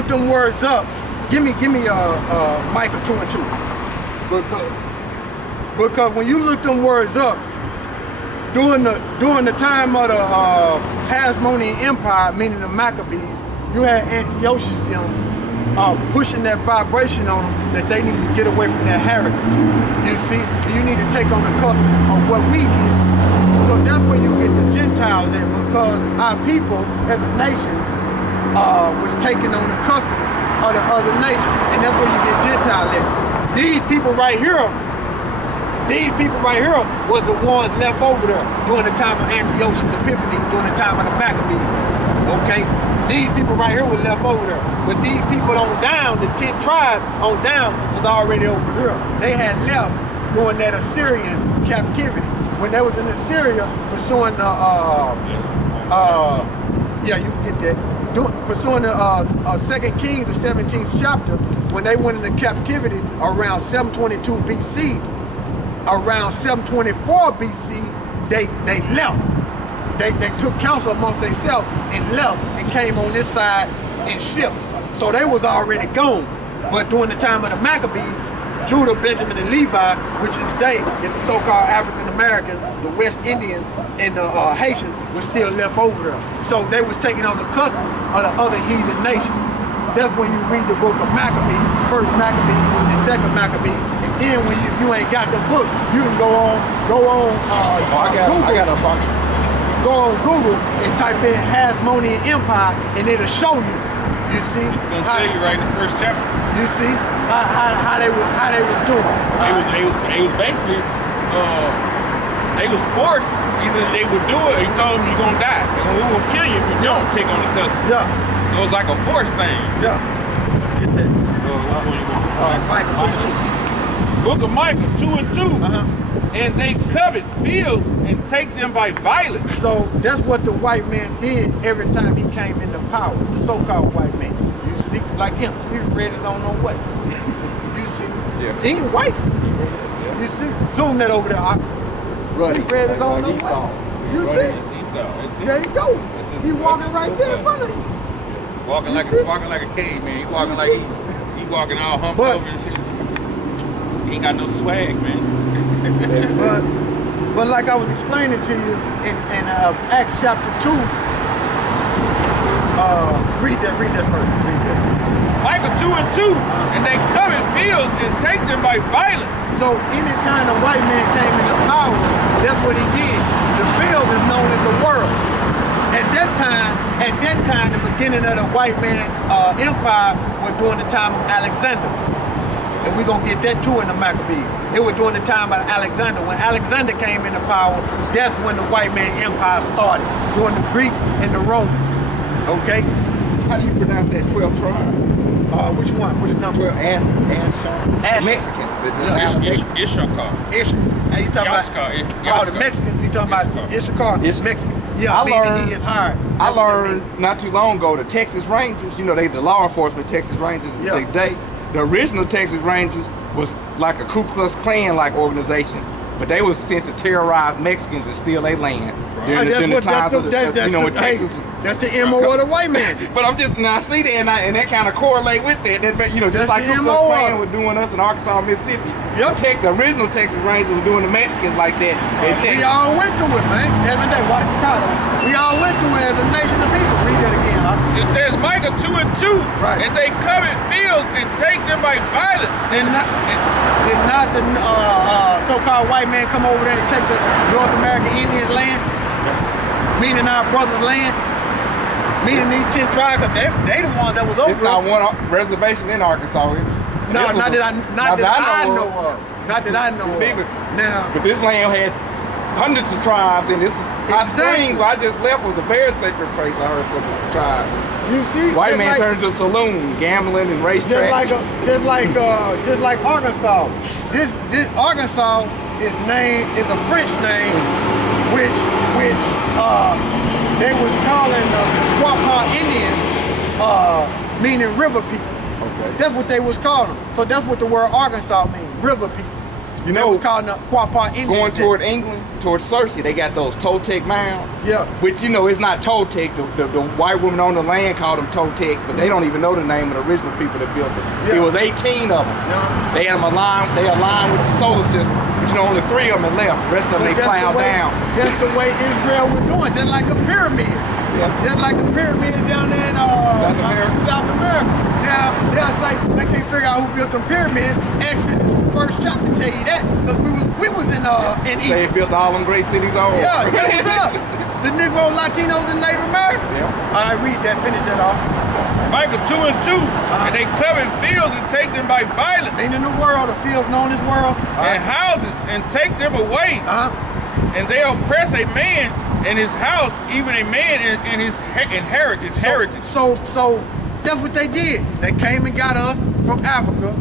look them words up, give me Micah 2:2. Because when you look them words up, during the time of the Hasmonean Empire, meaning the Maccabees, you had Antiochus them pushing that vibration on them that they need to get away from their heritage. You see, you need to take on the custom of what we get. So that's where you get the Gentiles in, because our people as a nation was taking on the custom of the other nation, and that's where you get Gentiles in. These people right here was the ones left over there during the time of Antiochus Epiphanes, during the time of the Maccabees. Okay? These people right here were left over there. But these people on down, the 10 tribes on down, was already over here. They had left during that Assyrian captivity. When they was in Assyria pursuing the, yeah, you can get that. Pursuing the 2 Kings, the 17th chapter, when they went into captivity around 722 BC, around 724 BC, they left. They took counsel amongst themselves and left and came on this side in ships. So they was already gone. But during the time of the Maccabees, Judah, Benjamin, and Levi, which is today is the so-called African American, the West Indian, and the Haitians, was still left over there. So they was taking on the custom of the other heathen nations. That's when you read the book of Maccabees, first Maccabees and second Maccabees. And then when you ain't got the book, you can go on Google. Go on Google and type in Hasmonean Empire, and it'll show you. You see? It's gonna tell you right in the first chapter. You see how they was doing. They was basically they was forced. Either they would do it, or he told them you're gonna die, and we will kill you if you don't take on the custom. Yeah. So it's like a forced thing. Yeah. Let's get that. Micah 2:2. Book of Micah 2:2. And they covet fields and take them by violence. So that's what the white man did every time he came into power. The so-called white man. You see, like him, he read it on no way. You see, yeah. He ain't white. You see, zoom that over there. Right. He read it on no way. You see? There you go. He walking right there in front of you. Walking like a caveman. He walking like he walking all humped over and shit. He ain't got no swag, man. but like I was explaining to you in Acts chapter 2, read that first. Read that. Micah 2:2, and they covet fields and take them by violence. So anytime a white man came into power, that's what he did. The field is known as the world. At that time, the beginning of the white man empire was during the time of Alexander. And we're going to get that too in the Maccabees. It was during the time of Alexander. When Alexander came into power, that's when the white man empire started, during the Greeks and the Romans. Okay? How do you pronounce that 12 tribe? Which one? Which number? 12 Asher. Mexicans. Issachar. You talking about the Mexicans? You talking about Issachar? It's Mexican. Yeah, meaning he is hired. I learned not too long ago the Texas Rangers. You know, they the law enforcement Texas Rangers. Yeah. The original Texas Rangers was like a Ku Klux Klan like organization, but they was sent to terrorize Mexicans and steal their land. That's the MO of the white man. But I'm just, now I see that, and that kind of correlate with that. You know, just like Ku Klux Klan was doing us in Arkansas, Mississippi. Yep. The original Texas Rangers were doing the Mexicans like that. We all went through it, man. Every day, watch the title. We all went through it as a nation of people. Read that again, huh? It says Micah 2:2, right. And they covet fields and take them by violence. Did not the so-called white man come over there and take the North American Indians' land? Meaning our brothers' land? Meaning these 10 tribes, they the ones that was over. It's not one reservation in Arkansas. Not that I know of. Not that I know of. Now, but this land had hundreds of tribes, and this is Springs, where I just left, was a very sacred place. I heard for the tribes. You see, white man turned to a saloon, gambling and racetrack. Just like Arkansas. This Arkansas is a French name, which they was calling the Quapaw Indians, meaning river people. Okay. That's what they was calling them. So that's what the word Arkansas means, river people. You know, it was called the Quapaw Indians. Going toward England, towards Cersei, they got those Toltec mounds. Yeah. Which, you know, it's not Toltec. The white women on the land called them Toltecs, but they don't even know the name of the original people that built it. Yeah. It was 18 of them. Yeah. They had them aligned. They aligned with the solar system. But you know, only 3 of them are left. The rest of them they plowed down. That's the way Israel was doing, just like the pyramid. Yeah. Just like the pyramid down there in South America. Now, it's like they can't figure out who built the pyramid. Exodus, the first chapter, tell you that, because we was in Egypt. They built all them great cities over. Yeah, that was us. The Negro, Latinos, and Native Americans. Yeah. All right, read that. Finish that off. Micah 2 and 2, and they covet fields and take them by violence. Ain't in the world, the fields known as world. And houses and take them away. And they oppress a man in his house, even a man in his heritage. So that's what they did. They came and got us from Africa,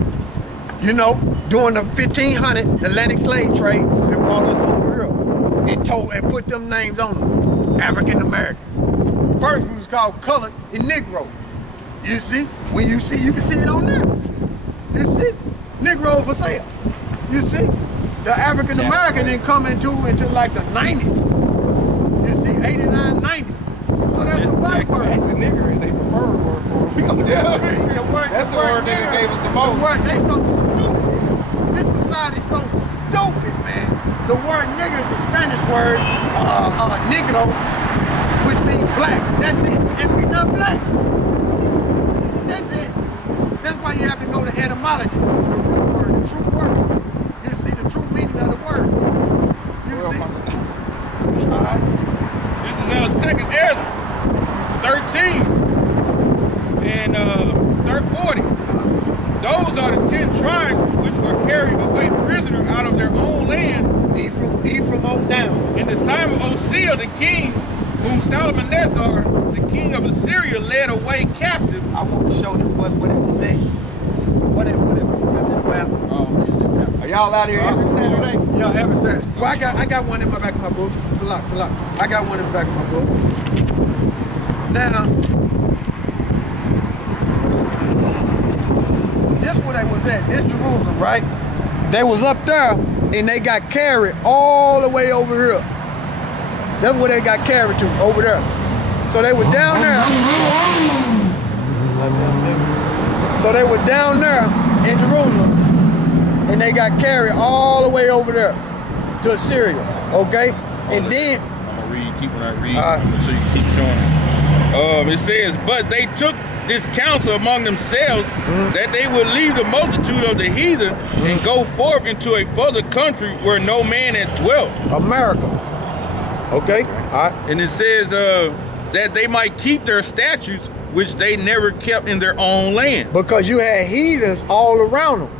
you know, during the 1500 Atlantic slave trade, and brought us over here and put them names on them. African American. First we was called colored and Negro. You see? When you see, you can see it on there. You see? Negro for sale. You see? The African American didn't come into like the 90s. You see, 89, 90s. So that's a white word. The nigger is they preferred word for it. We gonna that's the word that gave us the most. The word, they so stupid. This society's so stupid, man. The word nigger is a Spanish word, negro, which means black. That's it. And we not black. That's it. That's why you have to go to etymology. The root word, the true word. You see the true meaning of the word. You see? All right. This is our second Ezra, 13 and 40. Those are the 10 tribes which were carried away prisoner out of their own land. Ephraim on down. In the time of Osea the king, whom Shalmaneser, the king of Assyria, led away captive. I want to show you what it was at. What it was. Are y'all out here every Saturday? Yeah, every Saturday. Well, I got one in my back of my book. Salak. I got one in the back of my book. Now, this where they was at. This Jerusalem, right? They was up there, and they got carried all the way over here. That's where they got carried to, over there. So they were down there. So they were down there in Jerusalem, and they got carried all the way over there to Assyria, okay? And then I'm gonna keep so you keep showing. It says, but they took this counsel among themselves that they would leave the multitude of the heathen and go forth into a further country where no man had dwelt. America. Okay. All right. And it says that they might keep their statutes, which they never kept in their own land. Because you had heathens all around them.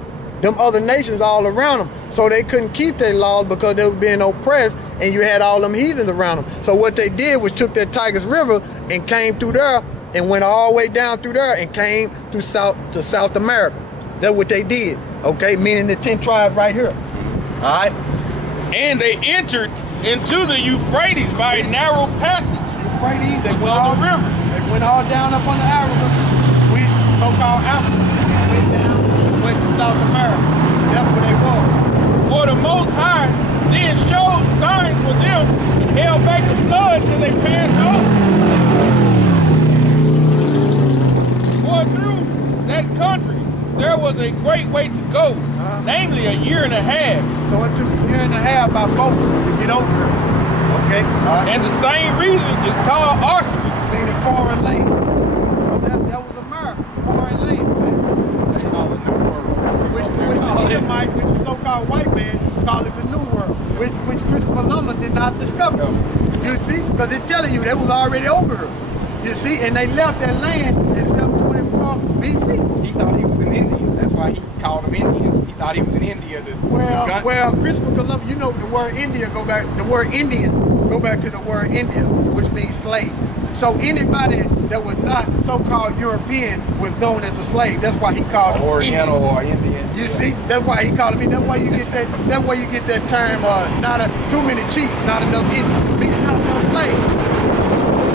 Them other nations all around them. So they couldn't keep their laws because they was being oppressed, and you had all them heathens around them. So what they did was took that Tigris River and came through there and went all the way down through there and came to South America. That's what they did. Okay, meaning the 10 tribes right here. All right. And they entered into the Euphrates by a narrow passage. Euphrates, they went all the river. They went all down up on the Africa, with so-called Africa, and went down, went to South America. That's where they were. For the Most High then showed signs for them and held back the flood till they passed over. For through that country there was a great way to go, namely a year and a half. So it took a year and a half by boat to get over here. Okay. And the same reason is called arsenal. Meaning foreign land. So that was America, foreign land. They call it New World. Which the Edomites, which is so-called white man, call it the New World, which Christopher Columbus did not discover. You see? Because they're telling you they was already over here. You see? And they left that land in 724 BC. He thought he was in India. That's why he called them Indians. He thought he was in India. Well, Christopher Columbus, you know the word India the word Indian go back to the word India, which means slave. So anybody that was not so-called European was known as a slave. That's why he called them Oriental or Indian. You see, that's why he called me. That's why you get that. That's why you get that term. Too many chiefs, not enough Indians, meaning not enough slaves.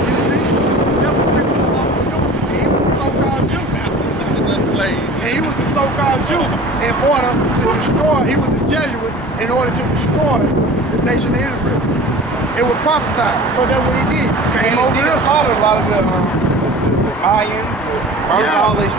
You see, that's what Christopher Columbus was doing. He was a so-called Jew. Not enough slaves. And he was a so-called Jew in order to destroy, he was a Jesuit in order to destroy the nation of Israel. It was prophesied. So that's what he did. Came over here. Slaughtered a lot of the Mayans, all this